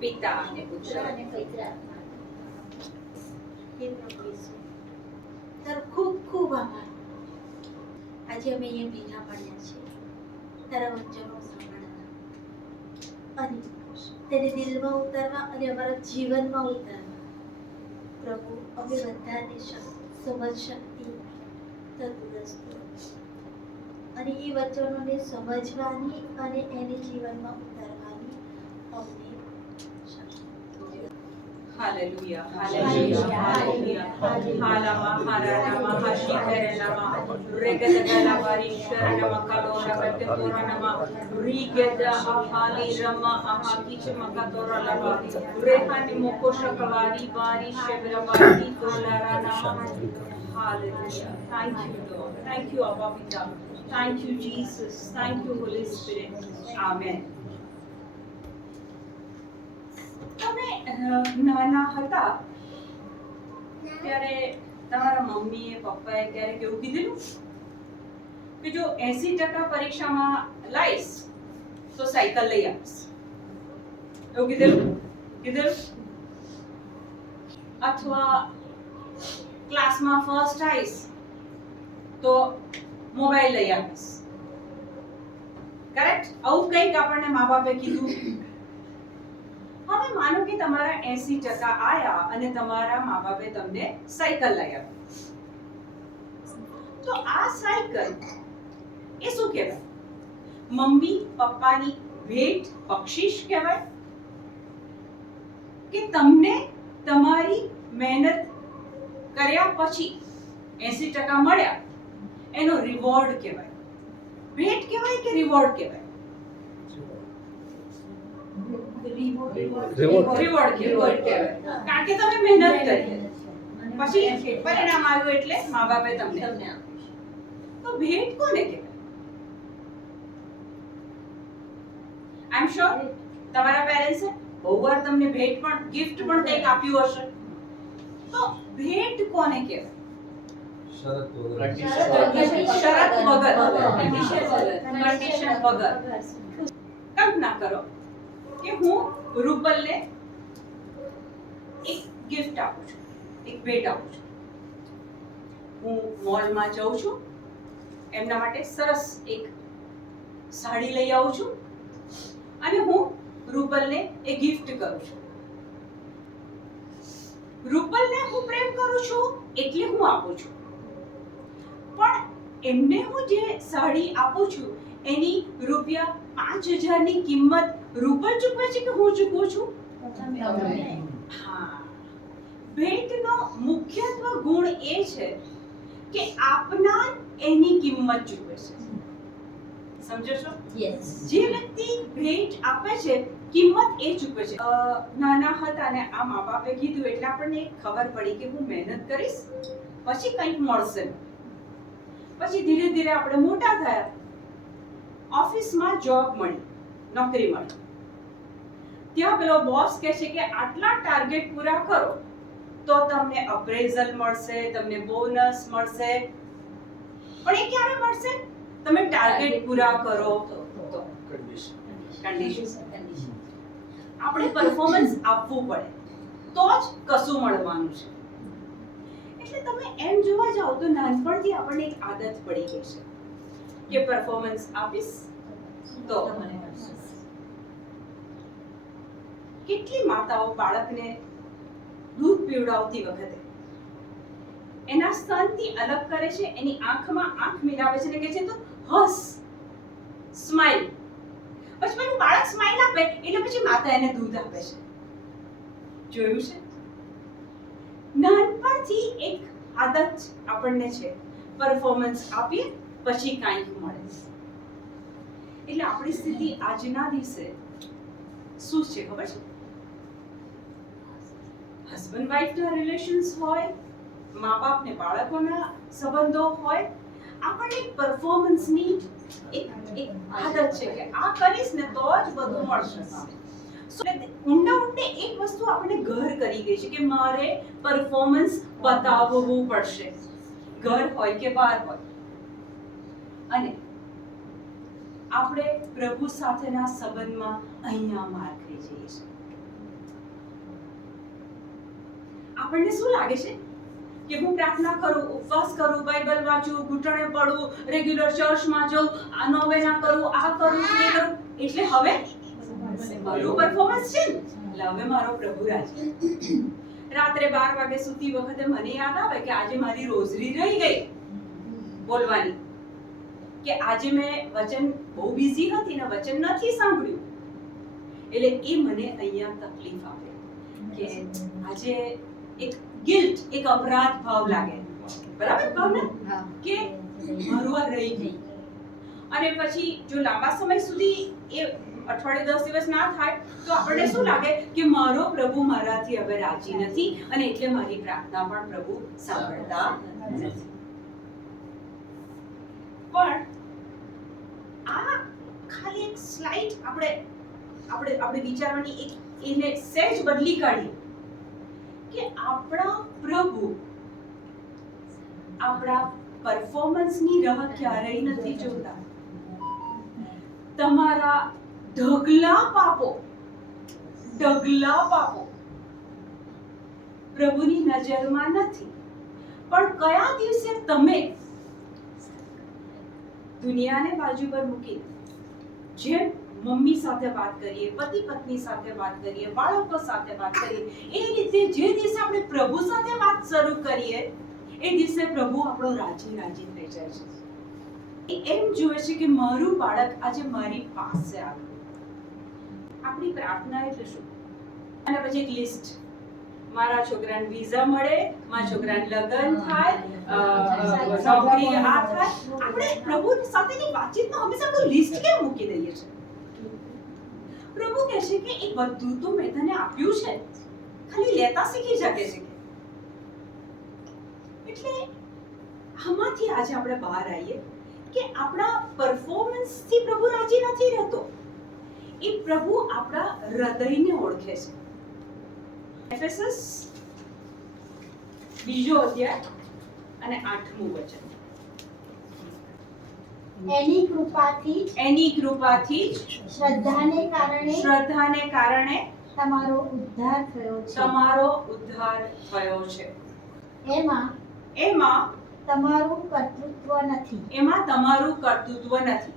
પિતા અને ખૂબ ખૂબ આભાર. આજે અમે અહીંયા ભેગા પડ્યા છીએ. તારા વચનો સાંભળવા અને તેને દિલમાં ઉતારવા અને અમારા જીવનમાં ઉતારવા. પ્રભુ, અમે બધાને સમજ શક્તિ તંદુરસ્ત. અને એ વચનોને સમજવાની અને એને જીવનમાં Hallelujah. Hallelujah. Hallelujah. Halama Bari Hallelujah. Thank you, Lord. Thank you, Abba Thank you, Jesus. Thank you, Holy Spirit. Amen. તમે નાના હતા ત્યારે તમારા મમ્મીએ પપ્પાએ ક્યારેક એવું કીધેલું? કે જો 80% પરીક્ષામાં લાઈશ તો સાયકલ લઈ આપીશ. એવું કીધેલું? કીધેલું? અથવા ક્લાસમાં ફર્સ્ટ આવીશ તો મોબાઈલ લઈ આપીશ. કરેક્ટ આવું કંઈક આપણને મા બાપે કીધું. હવે માનો કે તમારા 80% ટકા આયા અને તમારા મા બાપે તમને સાયકલ લઈ આપી. તો આ સાયકલ એ શું કહેવાય? મમ્મી પપ્પાની ભેટ બક્ષિશ કહેવાય? કે તમને તમારી મહેનત કર્યા પછી 80% ટકા મળ્યા? એનો રિવોર્ડ કહેવાય. ભેટ કહેવાય કે રિવોર્ડ કહેવાય? રિવોર્ડ કહેવાય. કારણ કે તમે મહેનત કરી. પછી પરિણામ આવ્યું એટલે મા બાપે તમને તો ભેટ કોને કહેવાય? આઈ એમ શ્યોર તમારા પેરેન્ટ્સે બહુ વાર તમને ભેટ પણ ગિફ્ટ પણ કંઈક આપ્યું હશે. તો ભેટ કોને કહેવાય? શરત શરત વગર. વગર. કલ્પના કરો. કે હું રૂપલને એક ગિફ્ટ આપું છું, એક ભેટ આપું છું. હું મોલમાં જાઉં છું, એમના માટે સરસ એક સાડી લઈ આવું છું અને હું રૂપલને એ ગિફ્ટ કરું છું. રૂપલને હું પ્રેમ કરું છું એટલે હું આપું છું. પણ એમને હું જે સાડી આપું છું, એની રૂપિયા પાંચ હજારની કિંમત રૂપલ ચૂકવે છે કે હું ચૂકવું છું? હા. ભેટનો મુખ્યત્વ ગુણ એ છે કે આપનાર એની કિંમત ચૂકવે છે. સમજો છો. જે વ્યક્તિ ભેટ આપે છે કિંમત એ ચૂકવે છે. નાના હતા ને આ મા બાપે કીધું એટલે આપણને ખબર પડી કે હું મહેનત કરીશ પછી કંઈક મળશે. પછી ધીરે ધીરે આપણે મોટા થયા. ઓફિસમાં જોબ મળી નોકરી મળી. ત્યાં પેલો બોસ કહે છે કે આટલા ટાર્ગેટ પૂરા કરો તો તમને અપ્રેઝલ મળશે તમને બોનસ મળશે. પણ એ ક્યારે મળશે? તમે ટાર્ગેટ પૂરા કરો તો. આપણે પરફોર્મન્સ આપવું પડે તો જ કશું મળવાનું છે. એટલે તમે એમ જોવા જાઓ તો નાનપણથી આપણને એક આદત પડી ગઈ છે કે પરફોર્મન્સ આપીશ તો. કેટલી માતાઓ બાળકને દૂધ પીવડાવતી વખતે? એના સ્તનથી અલગ કરે છે, એની આંખમાં આંખ મિલાવે છે અને કહે છે તો હસ સ્માઈલ પછી પેલું બાળક સ્માઈલ આપે, એટલે પછી માતા એને દૂધ આપે છે. જોયું છે? નાનપણથી એક આદત આપણને છે પરફોર્મન્સ આપીએ, પછી કાંઈક મળે. એટલે આપણી સ્થિતિ આજના દિવસે શું છે ખબર છે? હસબન્ડ વાઈફના રિલેશન્સ હોય મા બાપ ને બાળકોના સંબંધો હોય, આપણને પરફોર્મન્સની એક એક આદત છે કે આ કરીશ ને તો જ બધું મળશે. ઊંડા ઊંડે એક વસ્તુ આપણે ઘર કરી ગઈ છે કે મારે પરફોર્મન્સ બતાવવું પડશે. ઘર હોય કે બહાર હોય. અને આપણે પ્રભુ સાથેના સંબંધમાં અહીંયા માર ખાઈ જઈએ છીએ. આપણને શું લાગે છે? કે હું પ્રાર્થના કરું, ઉપવાસ કરું બાઇબલ વાંચું, ઘૂંટણે પડું રેગ્યુલર ચર્ચમાં જઉં, આ નોવેના કરું, આ કરું, તે કરું, એટલે હવે મારું પરફોર્મન્સ છે હવે મારો પ્રભુ રાજ રાત્રે બાર વાગે સુતી વખતે મને યાદ આવે કે આજે મારી રોઝરી રહી ગઈ બોલવાની. કે આજે મેં વચન બહુ બિઝી હતી ને વચન નથી સાંભળ્યું. એટલે એ મને અહીંયા તકલીફ આપે કે આજે એક ગિલ્ટ એક અપરાધ ભાવ લાગે. બરાબર? ભાવના? કે મારું આ રહી ગઈ. અને પછી જો લાંબા સમય સુધી એ અઠવાડિયે દસ દિવસ ના થાય તો આપણને શું લાગે? કે મારો પ્રભુ મારાથી હવે રાજી નથી અને એટલે મારી પ્રાર્થના પણ પ્રભુ સાંભળતા નથી. પણ આ ખાલી એક સ્લાઇડ આપણે આપણે આપણે વિચારવાની એક એને સહેજ બદલી કાઢીએ કે આપણા પ્રભુ આપણા પરફોર્મન્સની રાહ ક્યારેય નથી જોતા. તમારા ઢગલા પાપો ઢગલા પાપો પ્રભુની નજરમાં નથી. પણ કયા દિવસે તમે દુનિયાને બાજુ પર મૂકી, જેમ મમ્મી સાથે વાત કરીએ પતિ પત્ની સાથે વાત કરીએ બાળકો સાથે વાત કરીએ એ રીતે જે દિવસે આપણે પ્રભુ સાથે વાત શરૂ કરીએ એ દિવસે પ્રભુ આપણો રાજી રાજી થઈ જાય છે. એ એમ જુએ છે કે મારું બાળક આજે મારી પાસે આવ્યું આપણી પ્રાર્થના એટલે શું? અને પછી એક લિસ્ટ મારા છોકરાને વિઝા મળે મારા છોકરાને લગ્ન થાય નોકરી આ થાય. આપણે પ્રભુ સાથેની વાતચીતમાં હંમેશા કોઈ લિસ્ટ કેમ મૂકી દઈએ છે પ્રભુ કહે છે કે એ બધું તો મેં તને આપ્યું છે. ખાલી લેતા શીખી શકે છે એટલે આમાંથી આજે આપણે બહાર આવીએ કે આપણા પરફોર્મન્સથી પ્રભુ રાજી નથી રહેતો. એ પ્રભુ આપણા હૃદયને ઓળખે છે. એફએસએસ બીજો અધ્યાય અને આઠમું વચન. એની કૃપાથી એની કૃપાથી શ્રદ્ધાને કારણે શ્રદ્ધાને કારણે તમારો ઉદ્ધાર થયો છે. તમારો ઉદ્ધાર થયો છે. એમાં એમાં તમારું કર્તૃત્વ નથી. એમાં તમારું કર્તૃત્વ નથી.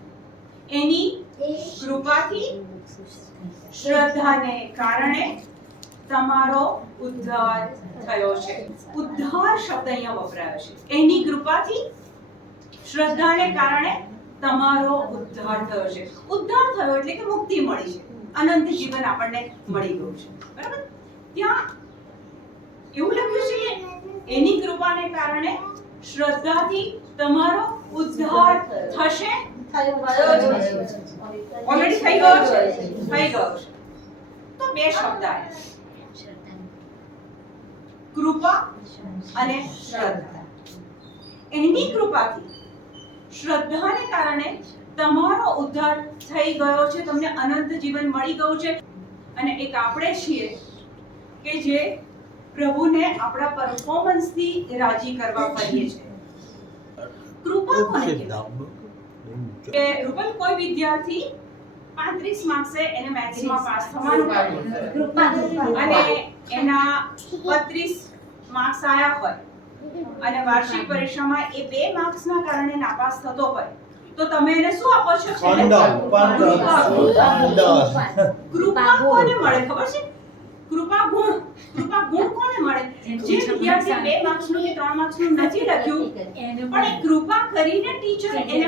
એની કૃપાથી શ્રદ્ધાને કારણે તમારો ઉદ્ધાર થયો છે. ઉદ્ધાર શબ્દ અહીંયા વપરાયો છે. એની કૃપાથી શ્રદ્ધાને કારણે તમારો ઉદ્ધાર થયો છે. ઉદ્ધાર થયો એટલે કે મુક્તિ મળી છે. અનંત જીવન આપણને મળી ગયું છે. બરાબર? ત્યાં એવું લખ્યું છે કે એની કૃપાને કારણે શ્રદ્ધાથી તમારો ઉદ્ધાર થશે. ઓલરેડી થઈ ગયો છે? થઈ ગયો છે. તો બે શબ્દ આવ્યા કૃપા અને શ્રદ્ધા. એની કૃપાથી શ્રદ્ધાને કારણે તમારો ઉદ્ધાર થઈ ગયો છે તમને અનંત જીવન મળી ગયું છે. અને એક આપણે છીએ કે જે પ્રભુને આપણા પરફોર્મન્સથી રાજી કરવા પડીએ છીએ કૃપા કોને કે રૂપલ કોઈ વિદ્યાર્થી 35 માર્ક્સે એને મેથ્સમાં પાસ થવાનું હોય અને એના 32 માર્ક્સ આયા હોય. અને વાર્ષિક પરીક્ષામાં એ બે માર્ક્સના કારણે નાપાસ થતો હોય. તો તમે એને શું આપો છો. કૃપા કોને મળે ખબર છે? કૃપા ગુણ. કૃપા ગુણ કોને મળે? જે વિદ્યાર્થી બે માર્ક્સનું કે ત્રણ માર્ક્સનું નથી લખ્યું પણ એ કૃપા કરીને ટીચર એને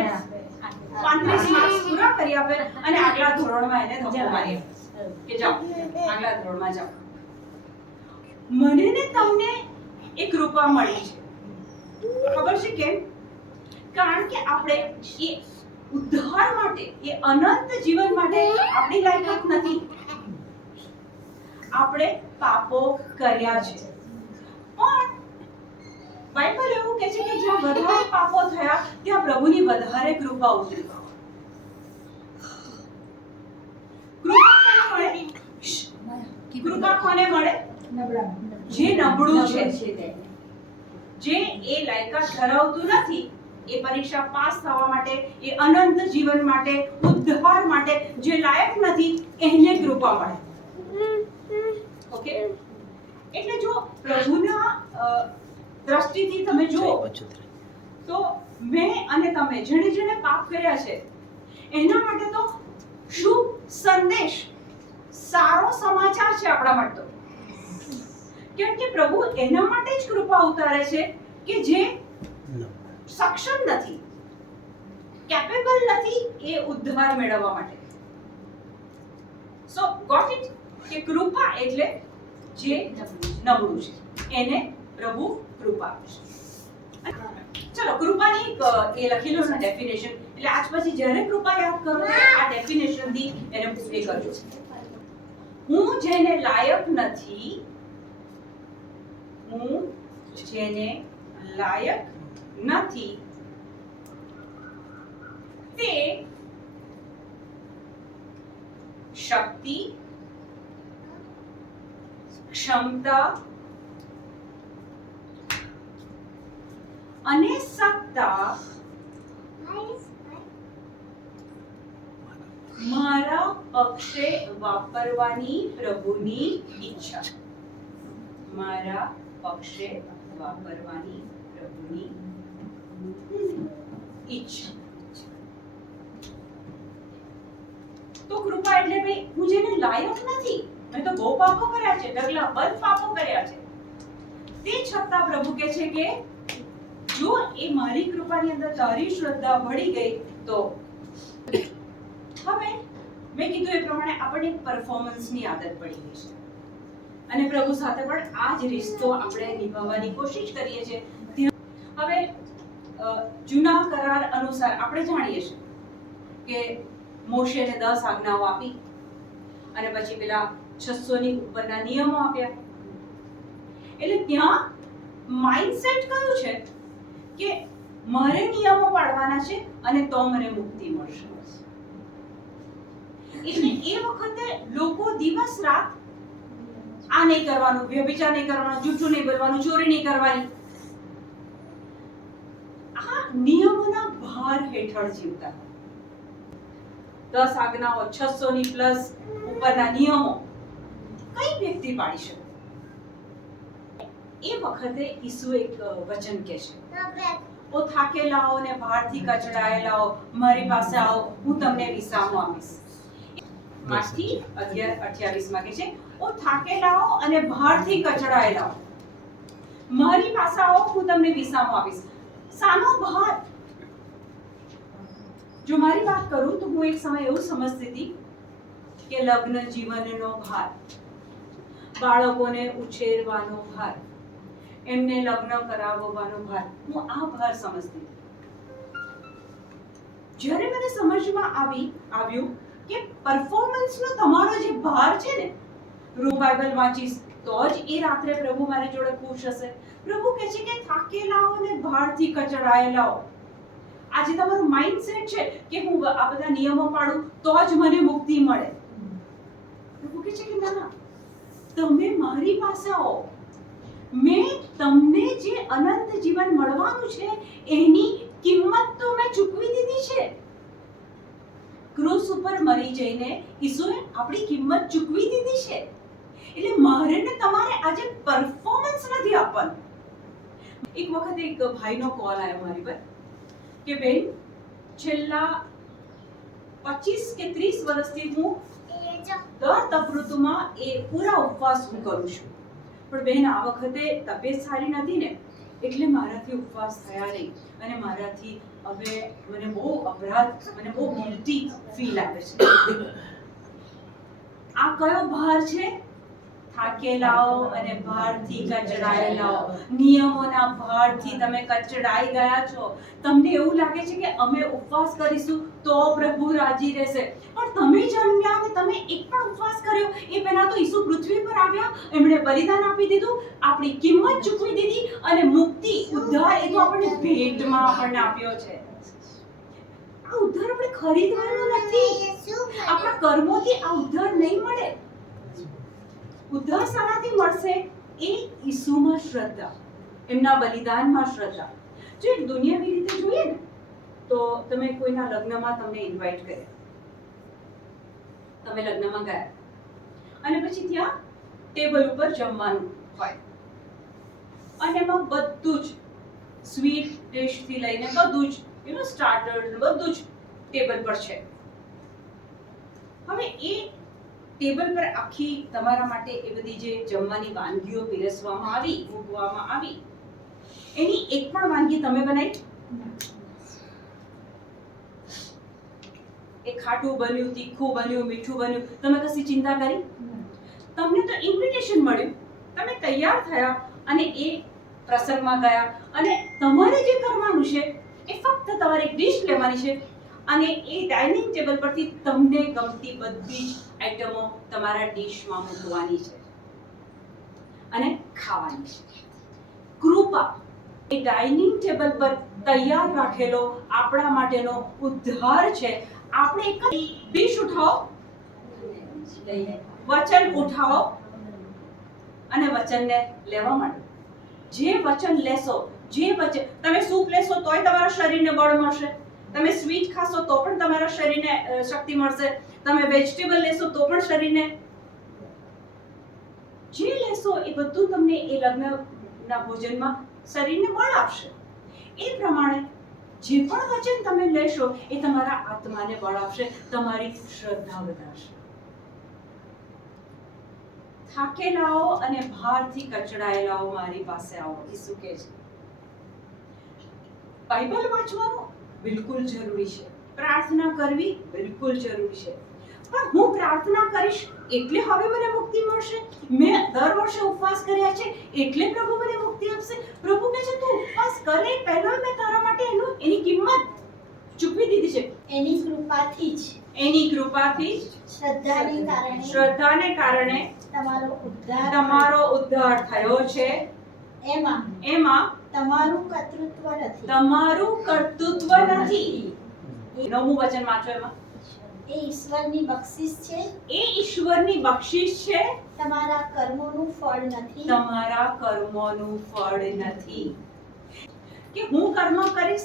35 માર્ક્સ પૂરા કરી આપે અને આગલા ધોરણમાં એને ધક્કો મારી કે જાઓ આગલા ધોરણમાં જાઓ. મને ને તમને એ કૃપા મળી છે. ખબર છે કેમ? કારણ કે આપણે એ ઉદ્ધાર માટે એ અનંત જીવન માટે આપણી લાયકાત નથી. આપણે પાપો કર્યા છે. પણ બાઇબલ એવું કહે છે કે જ્યાં વધારે પાપો થયા ત્યાં પ્રભુની વધારે કૃપા ઉતરી કૃપા કોને મળે? કૃપા કોને મળે? જે નબળું છે. જે એ લાયકાત ધરાવતું નથી એ પરીક્ષા પાસ થવા માટે એ અનંત જીવન માટે ઉદ્ધાર માટે જે લાયક નથી એને કૃપા મળે. ઓકે? એટલે જો પ્રભુના દ્રષ્ટિથી તમે જુઓ તો મેં અને તમે જેણે જેણે પાપ કર્યા છે એના માટે તો શુભ સંદેશ સારો સમાચાર છે આપણા માટે તો. કેમ કે પ્રભુ એના માટે જ કૃપા ઉતારે છે કે જે સક્ષમ નથી કેપેબલ નથી એ ઉદ્ધાર મેળવવા માટે. સો ગોટ ઇટ કે કૃપા એટલે જે નબળું છે. એને પ્રભુ કૃપા આપે છે. ચલો કૃપાની એ લખેલું છે ડેફિનેશન એટલે આજ પછી જ્યારે કૃપા યાદ કરો આ ડેફિનેશનથી એને પૂરી કરજો. હું જેને લાયક નથી હું જેને લાયક નથી. તે શક્તિ, ક્ષમતા અને સત્તા મારા પક્ષે વાપરવાની પ્રભુની ઈચ્છા. મારા પક્ષે વાપરવાની પ્રભુની ઈચ્છા. તો કૃપા એટલે ભાઈ હું જેને લાયક નથી, મેં તો બહુ પાપો કર્યા છે ડગલા બંધ પાપો કર્યા છે. તે છતાં પ્રભુ કહે છે કે, જો એ મારી કૃપાની અંદર તારી શ્રદ્ધા વળી ગઈ, તો હવે મેં કીધું એ પ્રમાણે આપણને પરફોર્મન્સની આદત પડી ગઈ છે. અને પ્રભુ સાથે પણ આ જ રિશ્તો આપણે નિભાવવાની કોશિશ કરીએ છીએ. હવે જૂના કરાર અનુસાર આપણે જાણીએ છીએ કે મોશેને દસ આજ્ઞાઓ આપી અને પછી પેલા છસો ની ઉપરના નિયમો આપ્યા. એટલે ત્યાં માઇન્ડસેટ કયું છે? કે મારે નિયમો પાડવાના છે અને તો મને મુક્તિ મળશે. એટલે એ વખતે લોકો દિવસ રાત આ નહીં કરવાનું વ્યભિચાર નહીં કરવાનો જૂઠું નહીં બોલવાનું ચોરી નહીં કરવાની. આ નિયમોના ભાર હેઠળ જીવતા. દસ આજ્ઞાઓ છસો ની પ્લસ ઉપરના નિયમો કઈ વ્યક્તિ પાડી શકે? એ વખતે ઈસુ એક વચન કે છે. ઓ થાકેલાઓ ને ભારથી કચડાયેલાઓ મારી પાસે આવો હું તમને વિસામો આપીશ. માથી અગિયાર અઠ્યાવીસમાં કહે છે થાકેલા હો અને ભારથી હો. મારી પાસે આવો હું તમને વિસામો આપીશ. સાનો ભાર. જો મારી વાત કરું તો હું એક સમય એવું સમજતી હતી કે લગ્ન જીવનનો ભાર, બાળકોને ઉછેરવાનો ભાર, એમને લગ્ન કરાવવાનો ભાર. હું આ ભાર સમજતી જ્યારે મને સમજમાં આવી, આવ્યું કે પરફોર્મન્સનો તમારો જે ભાર છે ને હું બાઇબલ વાંચીશ, તો જ એ રાત્રે પ્રભુ મારી જોડે ખુશ હશે. પ્રભુ કહે છે કે થાકેલાઓ ને ભારથી કચડાયેલાઓ. આજે તમારું માઇન્ડસેટ છે કે હું આ બધા નિયમો પાડું, તો જ મને મુક્તિ મળે. પ્રભુ કહે છે કે ના ના. તમે મારી પાસે આવો મેં તમને જે અનંત જીવન મળવાનું છે, એની કિંમત તો મેં ચૂકવી દીધી છે. ક્રૂસ ઉપર મરી જઈને ઈસુએ આપણી કિંમત ચૂકવી દીધી છે. એટલે મારે ને તમારે આજે પરફોર્મન્સ નથી આપવાનું. એક વખત એક ભાઈનો કોલ આવ્યો મારી પર કે, બેન, છેલ્લા પચીસ કે ત્રીસ વર્ષથી હું દર તપઋતુમાં એ પૂરા ઉપવાસ હું કરું છું. પણ બેન, આ વખતે તબિયત સારી નથી ને, એટલે મારાથી ઉપવાસ થયા નહીં અને મારાથી હવે મને બહુ અપરાધ મને બહુ ગિલ્ટી ફીલ આવે છે. આ કયો ભાર છે? થાકેલાઓ અને ભારથી કચડાયેલાઓ. નિયમોના ભારથી તમે કચડાઈ ગયા છો. તમને એવું લાગે છે કે અમે ઉપવાસ કરીશું તો પ્રભુ રાજી રહેશે. પણ તમે જન્મ્યા અને તમે એક પણ ઉપવાસ કર્યો, એ પહેલા તો ઈસુ પૃથ્વી પર આવ્યા, એમણે બલિદાન આપી દીધું, આપણી કિંમત ચૂકવી દીધી અને મુક્તિ, ઉદ્ધાર એ તો આપણને ભેટમાં આપણને આપ્યો છે. આ ઉદ્ધાર આપણે ખરીદવાનો નથી. આપણા કર્મોથી આ ઉદ્ધાર નહીં મળે. ઉદ્ધાર શાનાથી મળશે એ ઈસુમાં શ્રદ્ધા, એમના બલિદાનમાં શ્રદ્ધા. જો દુનિયાવી રીતે જોઈએ ને, તો તમે કોઈના લગ્નમાં તમને ઇન્વાઇટ કર્યા. તમે લગ્નમાં ગયા. અને પછી ત્યાં ટેબલ ઉપર જમવાનું હોય. અને એમાં બધું જ સ્વીટ ડિશથી લઈને બધું જ યુ નો સ્ટાર્ટર બધું જ ટેબલ પર છે. હવે એ ટેબલ પર આખી તમારા માટે એ બધી જે જમવાની વાનગીઓ પીરસવામાં આવી મૂકવામાં આવી, એની એક પણ વાનગી તમે બનાવી એ ખાટું બન્યું, તીખું બન્યું, મીઠું બન્યું, તમે કશી ચિંતા કરી? તમને તો ઇન્વિટેશન મળ્યું. તમે તૈયાર થયા અને એ પ્રસંગમાં ગયા અને તમારે જે કરવાનું છે એ ફક્ત તમારે એક ડીશ લેવાની છે. અને એ ડાઇનિંગ ટેબલ પરથી તમને ગમતી બધી જ આઈટમો તમારા ડીશમાં મૂકવાની છે. અને ખાવાની છે. કૃપા, એ ડાઇનિંગ ટેબલ પર તૈયાર રાખેલો આપણા માટેનો ઉદ્ધાર છે. આપણે એક ડીશ ઉઠાવો. વચન ઉઠાવો અને વચનને લેવા માંડો. જે વચન લેશો, જે વચન, તમે સૂપ લેશો તોય તમારા શરીરને બળ મળશે. તમે સ્વીટ ખાશો તો પણ તમારા શરીરને શક્તિ મળશે. તમે વેજીટેબલ લેશો તો પણ શરીરને જે લેશો એ બધું તમને એ લગ્નના ભોજનમાં શરીરને બળ આપશે. એ પ્રમાણે જે પણ વચન તમે લેશો એ તમારા આત્માને બળ આપશે, તમારી શ્રદ્ધા વધારશે. થાકેલાઓ અને ભારથી કચડાયેલાઓ મારી પાસે આવો, ઈસુ કહે છે. બાઇબલ વાંચવાનું બિલકુલ જરૂરી છે. પ્રાર્થના કરવી બિલકુલ જરૂરી છે. પણ હું પ્રાર્થના કરીશ એટલે હવે મને મુક્તિ મળશે? મેં દર વર્ષે ઉપવાસ કર્યા છે એટલે પ્રભુ મને મુક્તિ આપશે? પ્રભુ કહે છે તું ઉપવાસ કરે પહેલા મેં તારા માટે એનું એની કિંમત ચૂકવી દીધી છે. એની કૃપાથી જ. એની કૃપાથી શ્રદ્ધાને કારણે. શ્રદ્ધાને કારણે તમારો ઉદ્ધાર તમારો ઉદ્ધાર થયો છે. એમાં. એમાં તમારું કર્તૃત્વ નથી. તમારું કર્તૃત્વ નથી. નવમું વચન વાંચો એમાં. એ ઈશ્વરની બક્ષિસ છે. એ ઈશ્વરની બક્ષિસ છે. તમારા કર્મોનું ફળ નથી. તમારા કર્મોનું ફળ નથી. કે હું કર્મ કરીશ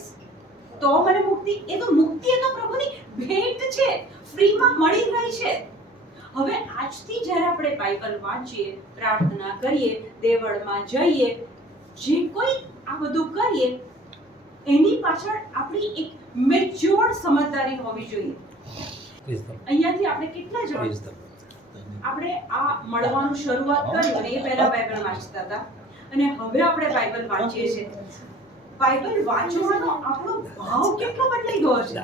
તો મને મુક્તિ. એ તો મુક્તિ એ તો પ્રભુની ભેટ છે. ફ્રીમાં મળી ગઈ છે. હવે આજથી જ્યારે આપણે બાઇબલ વાંચીએ પ્રાર્થના કરીએ દેવળમાં જઈએ જે કોઈ આ બધું કરીએ એની પાછળ આપણી એક મેચ્યોર સમજદારી હોવી જોઈએ. અહીંયાથી આપણે કેટલા જણ આપણે આ મળવાનું શરૂઆત કરી અને એ પહેલા બાઇબલ વાંચતા હતા. અને હવે આપણે બાઇબલ વાંચીએ છીએ. બાઇબલ વાંચવાનો આપણો ભાવ કેટલો બદલાઈ ગયો છે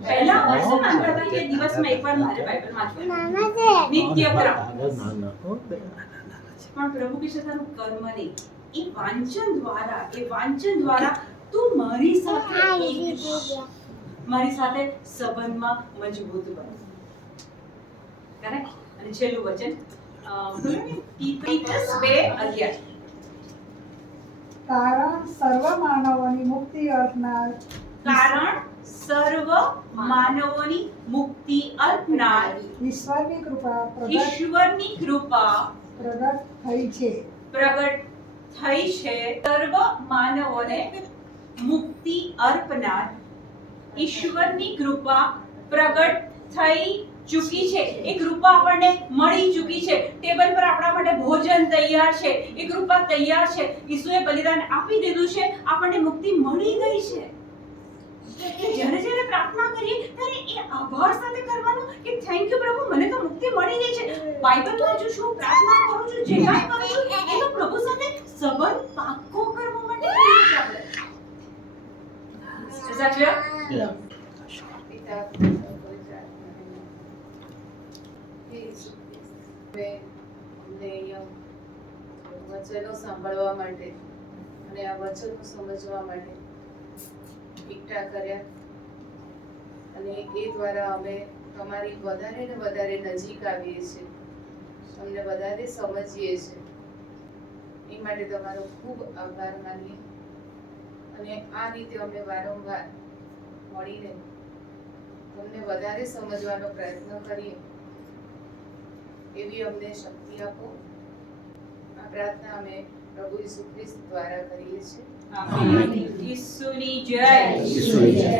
પહેલા વર્ષે માનતા હતા કે દિવસમાં એકવાર મારે બાઇબલ વાંચવાનું નિત્યક્રમ પણ પ્રભુ કહે છે તારું કર્મ નહીં. એ વાંચન દ્વારા એ વાંચન દ્વારા તું મારી સાથે મારી સાથે સંબંધમાં મજબૂત બન. કરેક્ટ અને છેલ્લું વચન તીતસ બે અગિયાર કારણ સર્વ માનવોની મુક્તિ અર્થનાર કારણ સર્વ માનવોની મુક્તિ અર્થનાર ઈશ્વરની કૃપા પ્રગટ ઈશ્વરની કૃપા પ્રગટ થઈ છે પ્રગટ થઈ છે સર્વ માનવોને મુક્તિ અર્પનાર ઈશ્વરની કૃપા પ્રગટ થઈ ચૂકી છે. એક રૂપા આપણને મળી ચૂકી છે. ટેબલ પર આપણા માટે ભોજન તૈયાર છે. એ રૂપા તૈયાર છે. ઈસુએ બલિદાન આપી દીધું છે. આપણને મુક્તિ મળી ગઈ છે. એટલે જ્યારે જ્યારે પ્રાર્થના કરીએ ત્યારે એ આભાર સાથે કરવાનું કે થેન્ક યુ પ્રભુ મને તો મુક્તિ મળી ગઈ છે. બાઇબલ વાંચું છું પ્રાર્થના કરું છું જે કાંઈ કરું છું એ તો પ્રભુ સાથે સંબંધ પાક્કો કરવા માટે કરીએ છીએ આપણે. That clear? પિતા પુત્ર, પવિત્ર આત્માનું નામ. હે ઈસુ વચનો સાંભળવા માટે અને આ વચનો સમજવા માટે એકઠા કર્યા. અને એ દ્વારા અમે તમારી વધારે ને વધારે નજીક આવીએ છીએ. તમને વધારે સમજીએ છીએ. એ માટે તમારો ખૂબ આભાર માનીએ. અને આ રીતે અમે વારંવાર મળીને તમને વધારે સમજવાનો પ્રયત્ન કરીએ. એવી અમને શક્તિ આપો આ પ્રાર્થના અમે પ્રભુ ઈસુ ખ્રિસ્ત દ્વારા કરીએ છીએ. ઈસુની જય ઈસુની જય.